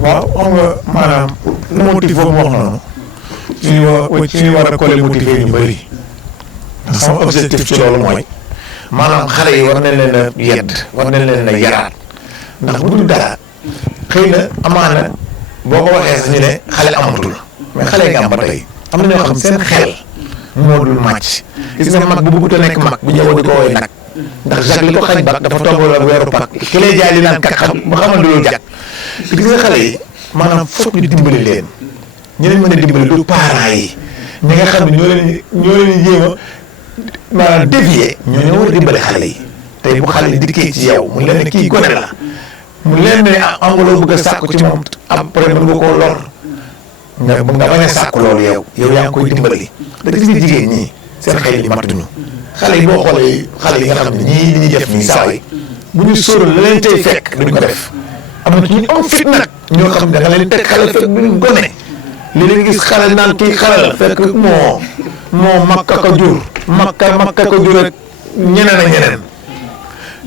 waaw xam nga maanaam motif boobu ma wax noonu ci ñu war a collé motivé ñu bëri ndax sama objectif ci loolu mooy maanaam xale yi war nañ leen a yedd war nañ leen a yaraat ndax bu dul dara xëy na amaana boo ko waxee sax ñu ne xale amatul mais xale yi nga am ba tey am na ñoo xam seen xel moo dul màcc gis nga mag bu bëggut a nekk mag bu ñëw di ko woy nag ndax Jacques li ko xañ bak dafa tombal ak weeru pak ki lay jaay li naan kak xam ba xamal loolu jag gis nga xale yi maanaam foog ñu dimbali leen ñu leen mën a dimbali du parents yi ñi nga xam ne ñoo leen jéem a maanaam dévier ñoo war a dimbali xale yi tey bu xale yi dikkee ci yow mu leen ne kii gone la mu leen ne am nga loo bëgg a sàkku ci moom après mën nga koo lor nga bañ a sàkku loolu yow yaa ngi koy dimbali da gis nga jigéen ñi seen xel yi matuñu xale yi boo xoolee xale yi nga xam ne ñii li ñuy def nii saa yi bu ñu sóoral la leen tey fekk duñ ko def am na ci ñu am fit nag ñoo xam ne da nga leen teg xale fekk duñ gone li leen gis xale naan kii xale la fekk moo makka ko jur makka ko jur ak ñeneen ak ñeneen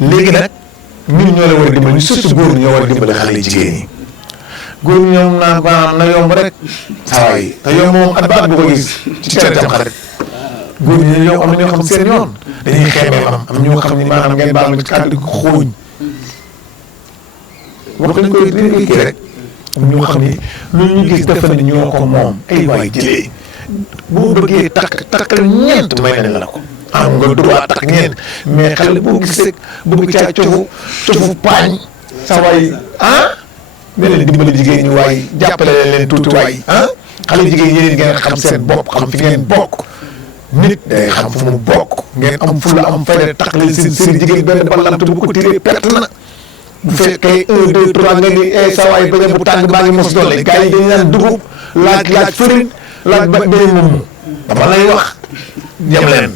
léegi nag ñun ñoo la war a dimbali surtout góor ñoo war a dimbali xale yi jigéen ñi góor ñoom naan maanaam na yomb rek saa yi te yomb moom at ba at bu ko gis ci tere tam xarit góor ñi ñoo am na ñoo xam seen yoon dañuy xeebee am ñoo xam ne maanaam ngeen baal ma ci kàddu gi xooñ wax dañ koy kii rek am ñoo xam ne lu ñu gis dafa ne ñoo ko moom ay waay jëlee boo bëggee takkal ñeent may nañ la ko am nga droit takk ñeent mais xale boo gis rek bëgg caa cofu paañ sa waay ne leen dimbali jigéen ñi waay jàppale leen tuuti waay xale jigéen yéen ngeen xam seen bopp xam fi ngeen bokk nit day xam fu mu bokk ngeen am fu la am fayda tax leen seen jigéen benn ballant bu ko tiré perte na bu fekkee 1 2 3 nga ni sa waay ba bu tàng baa ngi mos doole gars yi dañu naan dugub laaj fëriñ laaj ba day moom dama lay wax yem leen